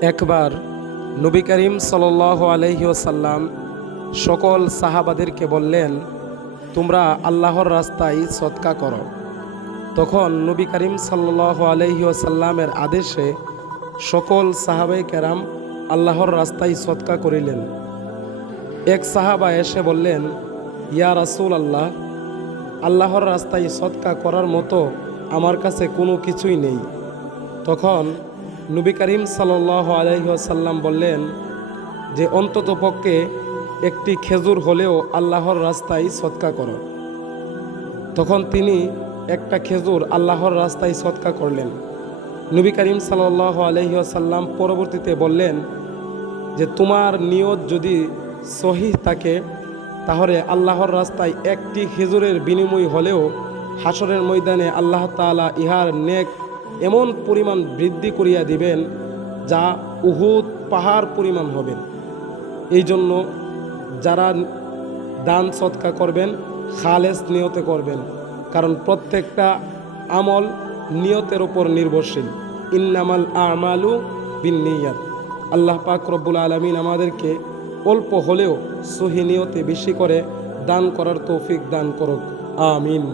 একবার নবী করিম সাল আলহি ওসাল্লাম সকল সাহাবাদেরকে বললেন, তোমরা আল্লাহর রাস্তায় সৎকা করো। তখন নবী করিম সাল্লাহ আলহি ওসাল্লামের আদেশে সকল সাহাবাই কেরাম আল্লাহর রাস্তায় সৎকা করিলেন। এক সাহাবা এসে বললেন, ইয়া রাসুল আল্লাহ আল্লাহর রাস্তায় সৎকা করার মতো আমার কাছে কোনো কিছুই নেই। তখন নবী করিম সাল আলহিহাসাল্লাম বললেন যে, অন্তত পক্ষে একটি খেজুর হলেও আল্লাহর রাস্তায় সৎকা করো। তখন তিনি একটা খেজুর আল্লাহর রাস্তায় সৎকা করলেন। নবী করিম সাল আলহিহাসাল্লাম পরবর্তীতে বললেন যে, তোমার নিয়ত যদি সহি থাকে, তাহলে আল্লাহর রাস্তায় একটি খেজুরের বিনিময় হলেও হাসরের ময়দানে আল্লাহ তাআলা ইহার নেক এমন পরিমাণ বৃদ্ধি করিয়া দিবেন যা উহুদ পাহাড় পরিমাণ হবে। এই জন্য যারা দান সৎকা করবেন, খালেস নিয়তে করবেন, কারণ প্রত্যেকটা আমল নিয়তের ওপর নির্ভরশীল। ইন্নামাল আমালু বিন নিয়াত আল্লাহ পাক রব্বুল আলমিন আমাদেরকে অল্প হলেও সহি নিয়তে বেশি করে দান করার তৌফিক দান করুক। আমিন।